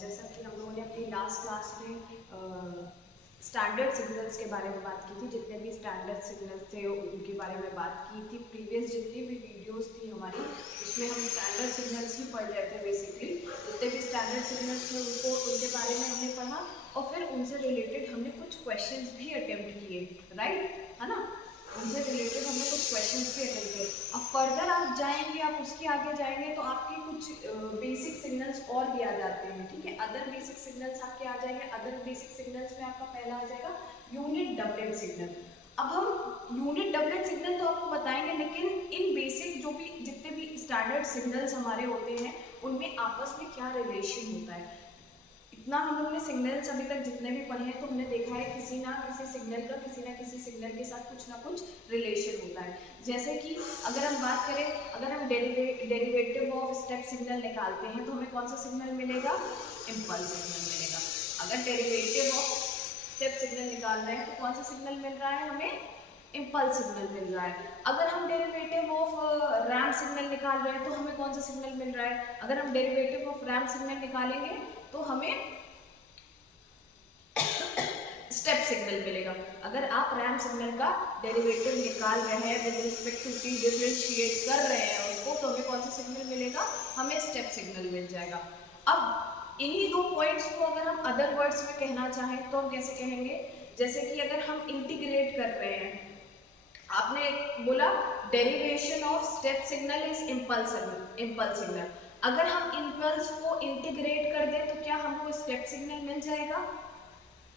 जैसा कि हम लोगों ने अपनी लास्ट क्लास में स्टैंडर्ड सिग्नल्स के बारे में बात की थी, जितने भी स्टैंडर्ड सिग्नल्स थे उनके बारे में बात की थी। प्रीवियस जितनी भी वीडियोस थी हमारी, उसमें हम स्टैंडर्ड सिग्नल्स ही पढ़ रहे थे। बेसिकली जितने भी स्टैंडर्ड सिग्नल्स थे उनके बारे में हमने पढ़ा और फिर उनसे रिलेटेड हमने कुछ क्वेश्चंस भी अटेम्प्ट किए, राइट, है ना। उनसे रिलेटेड हमने कुछ क्वेश्चंस भी अटेम्प्ट किए। अब फर्दर आप जाएंगे, आप उसके आगे जाएंगे तो आपके कुछ बेसिक सिग्नल्स और भी आ जाते हैं, ठीक है। अदर बेसिक सिग्नल्स आपके आ जाएंगे। अदर बेसिक सिग्नल्स में आपका पहला आ जाएगा यूनिट डबलेट सिग्नल। अब हम यूनिट डबलेट सिग्नल तो आपको बताएंगे, लेकिन इन बेसिक जो भी जितने भी स्टैंडर्ड सिग्नल्स हमारे होते हैं उनमें आपस में क्या रिलेशन होता है। इतना हम लोग ने सिग्नल्स अभी तक जितने भी पढ़े हैं तो हमने देखा है किसी ना किसी सिग्नल का किसी ना किसी सिग्नल के साथ कुछ ना कुछ रिलेशन होता है। जैसे कि अगर हम बात करें, अगर हम डेरिवेटिव ऑफ स्टेप सिग्नल निकालते हैं तो हमें कौन सा सिग्नल मिलेगा, इम्पल्स सिग्नल मिलेगा। अगर डेरिवेटिव ऑफ स्टेप सिग्नल निकाल रहे हैं तो कौन सा सिग्नल मिल रहा है हमें, इम्पल्स सिग्नल मिल रहा है। अगर हम डेरिवेटिव ऑफ रैम्प सिग्नल निकाल रहे हैं तो हमें कौन सा सिग्नल मिल रहा है, अगर हम डेरिवेटिव ऑफ रैम्प सिग्नल निकालेंगे तो हमें स्टेप सिग्नल मिलेगा। अगर आप रैम्प सिग्नल का डेरिवेटिव निकाल रहे हैं, with respect to T differentiate कर रहे हैं उसको, तो हमें कौन सा सिग्नल मिलेगा, हमें स्टेप सिग्नल मिल जाएगा। अब इन्हीं दो पॉइंट्स को अगर हम अदर वर्ड्स में कहना चाहें तो हम कैसे कहेंगे, जैसे कि अगर हम इंटीग्रेट कर रहे हैं, आपने बोला derivation of step signal is impulse signal. अगर हम इम्पल्स को इंटीग्रेट कर दें तो क्या हमको स्टेप सिग्नल मिल जाएगा।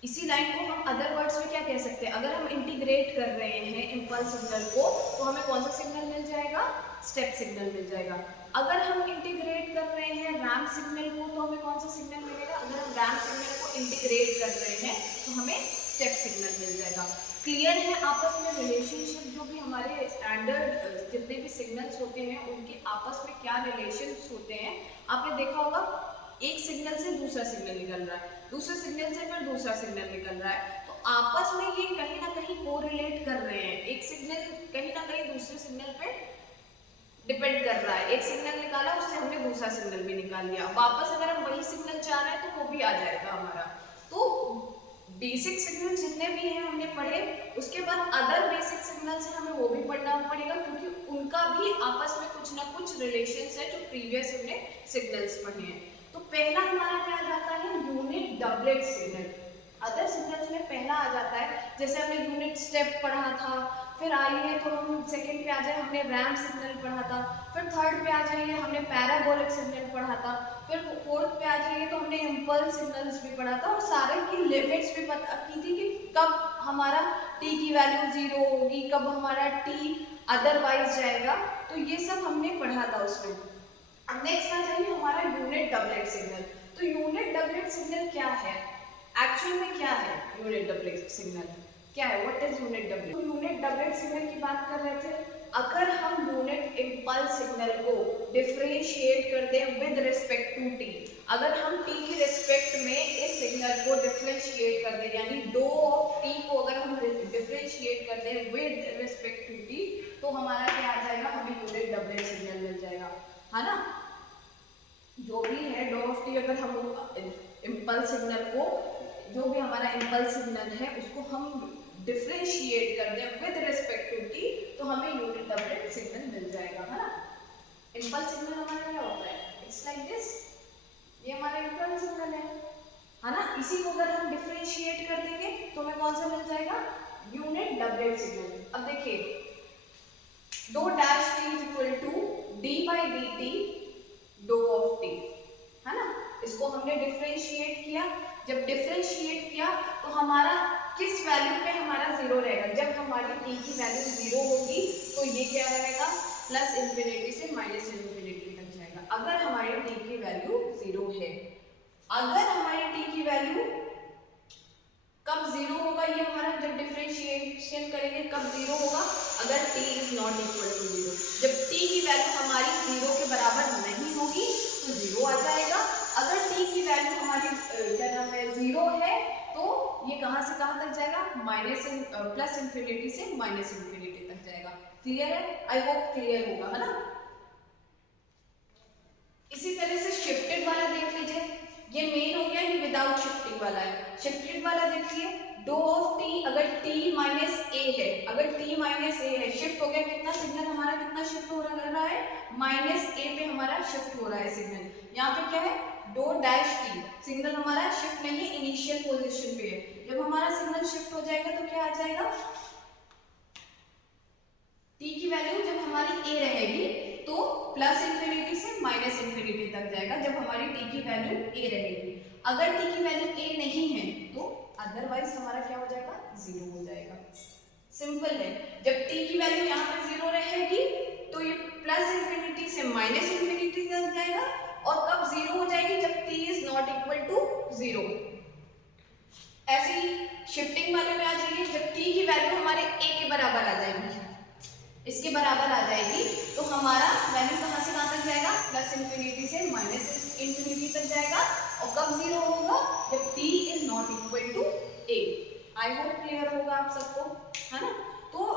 इसी लाइन को हम अदर वर्ड्स में क्या कह सकते हैं, अगर हम इंटीग्रेट कर रहे हैं इम्पल्स सिग्नल को तो हमें कौन सा सिग्नल मिल जाएगा, स्टेप सिग्नल मिल जाएगा। अगर हम इंटीग्रेट कर रहे हैं रैम्प सिग्नल को तो हमें कौन सा सिग्नल मिलेगा, अगर हम रैम्प सिग्नल को इंटीग्रेट कर रहे हैं तो हमें स्टेप सिग्नल मिल जाएगा। क्लियर है आपस में रिलेशनशिप, जो भी हमारे स्टैंडर्ड जितने भी सिग्नल्स होते हैं उनके आपस में क्या रिलेशंस होते हैं। आपने देखा होगा एक सिग्नल से दूसरा सिग्नल निकल रहा है, दूसरे सिग्नल से फिर दूसरा सिग्नल निकल रहा है, तो आपस में ये कहीं ना कहीं कोरिलेट कर रहे हैं। एक सिग्नल कहीं ना कहीं दूसरे सिग्नल पे डिपेंड कर रहा है। एक सिग्नल निकाला उससे हमने दूसरा सिग्नल भी निकाल लिया, वापस अगर हम वही सिग्नल चाह रहे हैं तो वो भी आ जाएगा हमारा। तो बेसिक सिग्नल जितने भी हैं हमने पढ़े, उसके बाद अदर बेसिक सिग्नल्स हैं हमें वो भी पढ़ना पड़ेगा, क्योंकि उनका भी आपस में कुछ ना कुछ रिलेशंस है जो प्रीवियस हमने सिग्नल्स पढ़े हैं। तो पहला हमारा क्या आ जाता है, unit doublet signal. Other signals में पहला आ जाता है, जैसे हमने यूनिट स्टेप पढ़ा था, फिर आइए तो हम सेकंड पे आ जाए, हमने रैम्प सिग्नल पढ़ा था, फिर थर्ड पे आ जाइए हमने पैराबोलिक सिग्नल पढ़ा था, फिर फोर्थ पे आ जाइए तो हमने इम्पल्स सिग्नल्स भी पढ़ा था, और सारे की लिमिट्स भी पता की थी कि कब हमारा t की वैल्यू 0 होगी, कब हमारा t अदरवाइज जाएगा, तो ये सब हमने पढ़ा था उसमें। अब नेक्स्ट आ जाइए हमारा यूनिट डबलेट सिग्नल। तो यूनिट डबलेट सिग्नल क्या है, एक्चुअल में क्या है यूनिट डबलेट सिग्नल, क्या है, व्हाट इज यूनिट डबलेट। तो यूनिट डबलेट सिग्नल की बात कर रहे थे। अगर हम यूनिट इम्पल्स सिग्नल को डिफरेंशिएट कर दें विद रिस्पेक्ट टू टी, अगर हम t की रिस्पेक्ट में इस सिग्नल को डिफरेंशिएट कर दें, यानी डो ऑफ t को अगर हम डिफरेंशिएट कर दें विद रिस्पेक्ट टू t, तो हमारा क्या आ जाएगा, हमें यूनिट डबलेट सिग्नल मिल जाएगा, है ना। जो भी है डो ऑफ टी, अगर हम इम्पल्स सिग्नल को, जो भी हमारा इम्पल्स सिग्नल है उसको हम डिफरेंशिएट कर दें विद रिस्पेक्ट टू टी, तो हमें यूनिट डबलेट सिग्नल मिल जाएगा, है ना। इम्पल्स सिग्नल हमारा क्या होता है, इट्स लाइक दिस, ये हमारा इम्पल्स सिग्नल है ना। इसी को अगर हम डिफरेंशिएट कर देंगे तो हमें कौन सा मिल जाएगा, यूनिट डबलेट सिग्नल। अब देखिए, डो dash t is equal to d by d t डो ऑफ टी, है ना। इसको हमने डिफरेंशिएट किया, जब डिफरेंशिएट किया तो हमारा किस वैल्यू पे हमारा 0 रहेगा, जब हमारी t की वैल्यू 0 होगी तो ये क्या रहेगा, प्लस इंफिनिटी से माइनस इंफिनिटी तक जाएगा। अगर हमारी t की वैल्यू 0 है, अगर हमारी t की वैल्यू कब 0 होगा, ये हमारा जब डिफरेंशिएशन करेंगे कब 0 होगा, अगर t is not equal to 0। जब t की वैल्यू हमारी 0 के बराबर नहीं होगी तो 0 आ जाएगा। अगर t की वैल्यू हमारी क्या नाम है 0 है तो ये कहां से कहां तक जाएगा, प्लस इंफिनिटी से माइनस इंफिनिटी तक जाएगा। क्लियर है, आई होप क्लियर होगा, है ना। इसी तरह से शिफ्टेड वाला देख लीजिए। ये मेन हो गया, ये विदाउट शिफ्टिंग वाला है। शिफ्टेड वाला देखिए, डो ऑफ टी अगर टी माइनस ए है, अगर टी माइनस ए है, शिफ्ट हो गया, कितना सिग्नल हमारा कितना शिफ्ट हो रहा है, माइनस ए पे हमारा शिफ्ट हो रहा है सिग्नल। यहाँ पे क्या है, डो डैश टी, सिग्नल हमारा शिफ्ट नहीं है, इनिशियल पोजीशन पे है। जब हमारा सिग्नल शिफ्ट हो जाएगा तो क्या आ जाएगा, टी की वैल्यू जब हमारी ए रहेगी तो प्लस इंफिनिटी से माइनस इंफिनिटी तक जाएगा, जब हमारी टी की वैल्यू ए रहेगी। अगर टी की वैल्यू ए नहीं है तो अदरवाइज हमारा क्या हो जाएगा, जीरो हो जाएगा। सिंपल है, जब टी की वैल्यू यहाँ पे जीरो रहेगी तो ये प्लस इंफिनिटी से माइनस इंफिनिटी तक जाएगा, और कब जीरो हो जाएगी, जब t is not equal to zero. ऐसे ही शिफ्टिंग वाले में आ जाइए, जब टी की वैल्यू हमारे ए के बराबर आ जाएगी, इसके बराबर आ जाएगी, तो हमारा वैल्यू कहां से कहां तक जाएगा, प्लस इंफिनिटी से माइनस इंफिनिटी तक जाएगा। और कब जीरो होगा, जब t is not equal to a। I hope clear होगा आप सबको, है ना। तो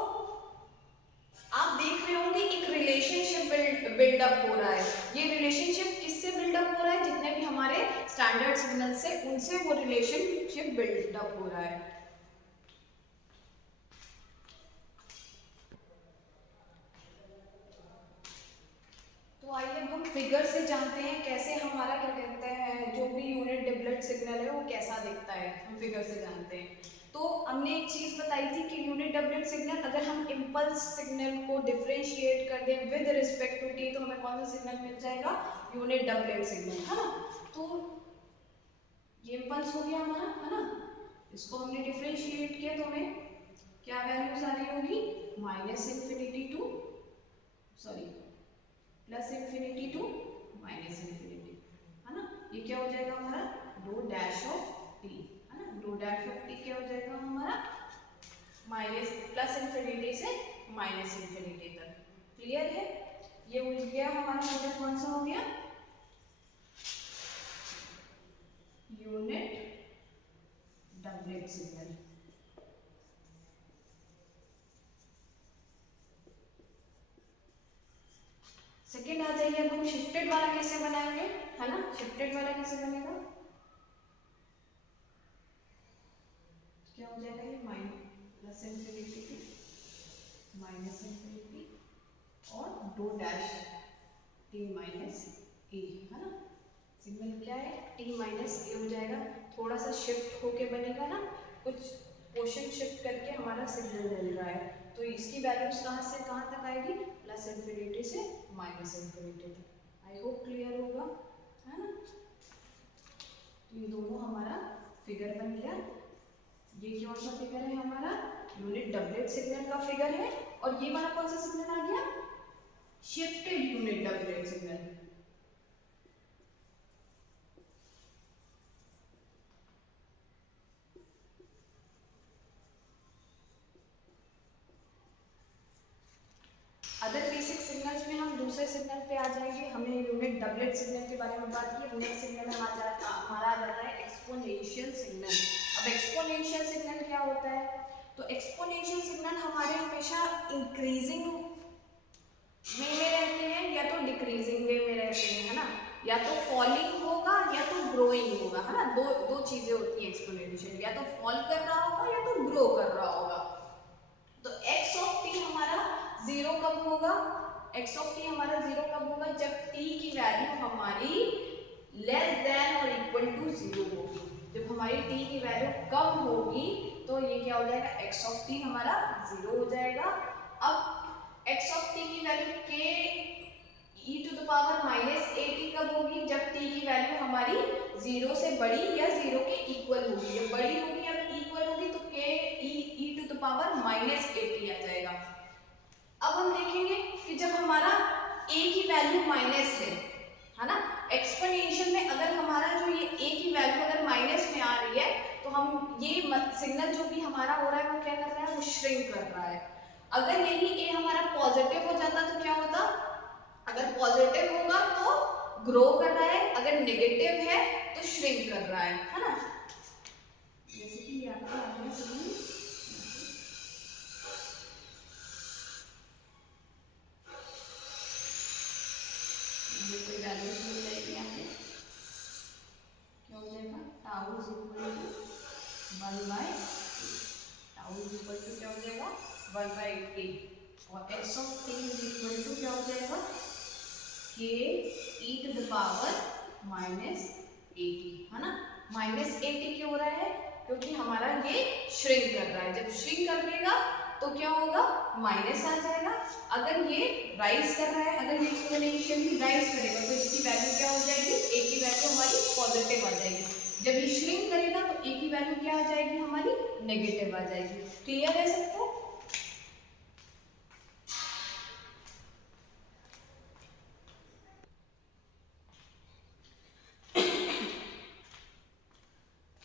आप देख रहे होंगे एक रिलेशनशिप बिल्डअप हो रहा है। ये रिलेशनशिप किससे बिल्डअप हो रहा है, जितने भी हमारे स्टैंडर्ड सिग्नल से, उनसे वो रिलेशनशिप बिल्डअप हो रहा है। तो आइए हम फिगर से जानते हैं कैसे हमारा क्या कहते हैं, जो भी यूनिट डिफरेंट सिग्नल है वो कैसा दिखता है, हम फिगर से जानते हैं। तो हमने एक चीज बताई थी कि यूनिट डिफरेंट सिग्नल, अगर हम इम्पल्स सिग्नल को डिफरेंशिएट कर दें विद रिस्पेक्ट टू टी, तो हमें कौन सा सिग्नल मिल जाएगा, यूनिट डिफरेंट सिग्नल, है ना। तो ये इम्पल्स हो गया हमारा, है ना। इसको हमने डिफरेंशिएट किया तो हमें क्या वैल्यूज आ रही होगी, minus infinity to, sorry plus infinity to minus infinity, है ना। ये क्या हो जाएगा हमारा, डो डैश ऑफ टी, है ना। डो डैश ऑफ टी क्या हो जाएगा हमारा, माइनस प्लस इंफिनिटी से माइनस इंफिनिटी तक। क्लियर है, ये हो गया हमारा मॉडल, कौन सा हो गया, यूनिट डबलेट सिग्नल। सेकेंड आ जाइए, अब हम शिफ्टेड वाला कैसे बनाएंगे, है ना। शिफ्टेड वाला कैसे बनेगा, क्या हो जाएगा, ये plus infinity to minus infinity और डो डैश टी माइनस ए, है ना। सिग्नल क्या है, टी माइनस ए हो जाएगा, थोड़ा सा शिफ्ट होके बनेगा ना, कुछ पोर्शन शिफ्ट करके हमारा सिग्नल मिल रहा है। तो इसकी वैल्यूज कहाँ से कहाँ तक आएगी, प्लस इंफिनिटी से माइनस इंफिनिटी तक। आई होप क्लियर होगा, है ना। तो ये दोनों हमारा फिगर बन गया। ये कौन सा फिगर है हमारा, यूनिट डबलेट सिग्नल का फिगर है, और ये वाला कौन सा सिग्नल आ गया, shifted unit doublet signal. Other basic signals में हम दूसरे सिग्नल पे आ जाएंगे। हमने यूनिट डबलेट सिग्नल के बारे में बात की। नेक्स्ट सिग्नल में हमारा आ जाता है एक्सपोनेंशियल सिग्नल। अब एक्सपोनेंशियल सिग्नल क्या होता है, तो एक्सपोनेंशियल सिग्नल हमारे हमेशा इंक्रीजिंग वे में रहते हैं या तो डिक्रीजिंग वे में रहते हैं, है ना। या तो फॉलिंग होगा या तो ग्रोइंग होगा, है ना। दो चीजें होती हैं एक्सपोनेंशियल, या तो फॉल कर रहा होगा या तो ग्रो कर रहा होगा। तो x ऑफ t हमारा जीरो कब होगा, x ऑफ t हमारा जीरो कब होगा, जब t की वैल्यू हमारी लेस देन और इक्वल टू जीरो होगी। जब हमारी t की वैल्यू कम होगी तो ये क्या हो जाएगा, x ऑफ t हमारा जीरो हो जाएगा। अब x ऑफ t की value k e to the power minus A t कब होगी, जब t की वैल्यू हमारी जीरो से बड़ी या जीरो के इक्वल होगी। जब बड़ी होगी या इक्वल होगी तो k e to the power minus A T आ जाएगा। अब हम देखेंगे कि जब हमारा a की वैल्यू माइनस है ना, एक्सपोनेंशियल में अगर हमारा जो ये a की वैल्यू अगर माइनस में आ रही है तो हम ये सिग्नल जो भी हमारा हो रहा है वो क्या कर रहा है, वो श्रिंक कर रहा है। अगर यही a हमारा पॉजिटिव हो जाता तो क्या होता, अगर पॉजिटिव होगा तो ग्रो कर रहा है, अगर नेगेटिव है तो श्रिंक कर रहा है ना। जैसे कि ये आपका आ गया समझ, ये कोई वैल्यूज मिल जाएगी यहाँ पे, 1/k और x of t is equal to क्या हो जाएगा k e to the power -80, है ना। -80 क्यों हो रहा है? क्योंकि हमारा ये श्रिंक कर रहा है। जब श्रिंक कर देगा तो क्या होगा, माइनस आ जाएगा। अगर ये राइज कर रहा है, अगर ये एक्सपोनेंशियली राइज करेगा तो इसकी वैल्यू क्या हो जाएगी, a की वैल्यू हमारी पॉजिटिव आ जाएगी। जब ये श्रिंक करेगा तो a की वैल्यू क्या आ जाएगी, हमारी नेगेटिव आ जाएगी। क्लियर है सबको?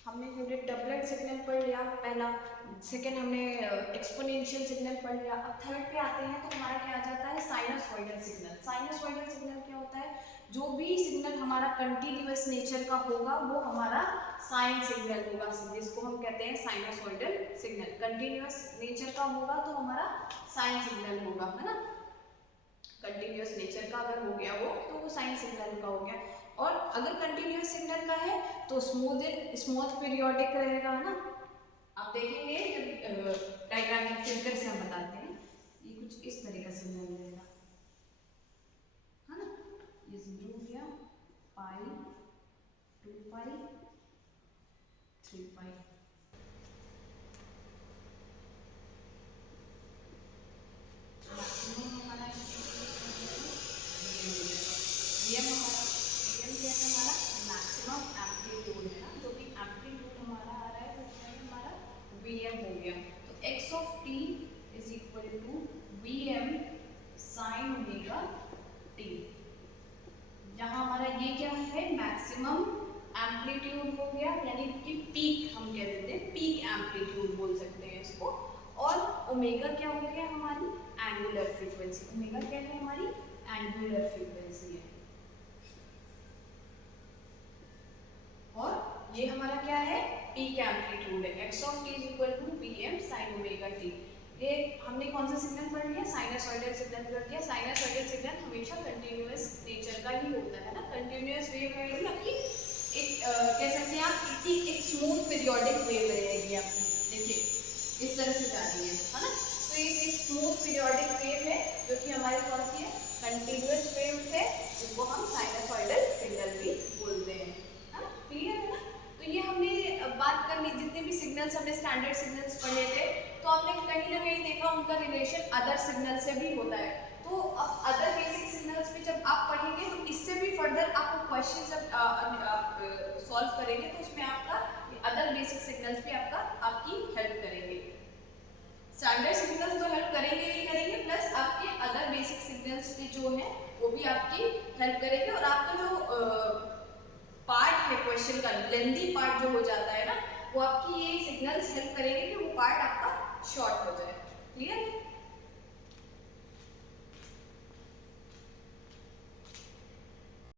हमने यूनिट डबलेट सिग्नल पढ़ लिया पहला, सेकंड हमने एक्सपोनेंशियल सिग्नल पढ़ लिया। अब थर्ड पे आते हैं तो हमारा क्या आ जाता है, साइनसॉइडल सिग्नल। साइनसॉइडल सिग्नल क्या होता है, जो भी सिग्नल हमारा कंटिन्यूअस नेचर का होगा वो हमारा साइन सिग्नल होगा, जिसको हम कहते हैं साइनसॉइडल सिग्नल। कंटिन्यूअस नेचर का होगा तो हमारा साइन सिग्नल होगा, है ना। कंटिन्यूअस नेचर का अगर हो गया वो तो वो साइन सिग्नल का हो गया। और अगर कंटिन्यूअस सिग्नल का है तो स्मूथ पीरियोडिक रहेगा, है ना। आप देखेंगे डायग्राम के फिगर से हम बताते हैं, ये कुछ इस तरह का सिग्नल रहेगा, है ना। ये 0 हो गया, पाई, 2 पाई, 3 पाई। मैक्सिमम हमारा हमारा मैक्सिमम एम्पलीट्यूड है ना, जो कि एम्पलीट्यूड हमारा आ रहा है वो है हमारा Vm हो गया। तो x of t is equal to Vm sine omega t। जहाँ हमारा ये क्या है, मैक्सिमम एम्पलीट्यूड हो गया, यानी कि पीक हम कह देते हैं, पीक एम्पलीट्यूड बोल सकते हैं इसको। और ओमेगा क्या हो गया, हमारी एंगुलर फ्रीक्वेंसी। ओमेगा क्या है, हमारी एंगुलर फ्रीक्वेंसी है। और ये हमारा क्या है, पीक एम्पलीट्यूड है। x of t is equal to Vm sin omega t। ये हमने कौन सा सिग्नल पढ़ लिया, साइनसॉइडल सिग्नल पढ़ लिया। साइनसॉइडल सिग्नल हमेशा कंटिन्यूअस नेचर का ही होता है ना, कंटिन्यूअस वेव रहेगी आपकी, एक कह सकते हैं आप एक स्मूथ पीरियोडिक वेव रहेगी आपकी। देखिए इस तरह से जा रही है ना। तो ये एक स्मूथ पीरियोडिक वेव है जो कि हमारी कौन सी है, कंटिन्यूअस वेव है, जिसको हम साइनसॉइडल सिग्नल भी बोलते हैं, है ना। क्लियर है ना। तो ये हमने बात कर ली, जितने भी सिग्नल्स हमने स्टैंडर्ड सिग्नल्स पढ़े थे, तो आपने कहीं ना कहीं देखा उनका रिलेशन अदर सिग्नल से भी होता है। तो अब अदर बेसिक सिग्नल्स पे जब आप पढ़ेंगे तो इससे भी फर्दर आपको क्वेश्चन जब आप सॉल्व करेंगे तो उसमें आपका अदर बेसिक सिग्नल्स भी आपकी हेल्प करेंगे। स्टैंडर्ड सिग्नल्स तो हेल्प करेंगे ही करेंगे, प्लस आपके अदर बेसिक सिग्नल्स भी जो है वो भी आपकी हेल्प करेंगे। और आपका जो पार्ट है क्वेश्चन का, लेंथी पार्ट जो हो जाता है ना, वो आपकी ये सिग्नल्स हेल्प करेंगे कि वो पार्ट आपका शॉर्ट हो जाए। क्लियर है?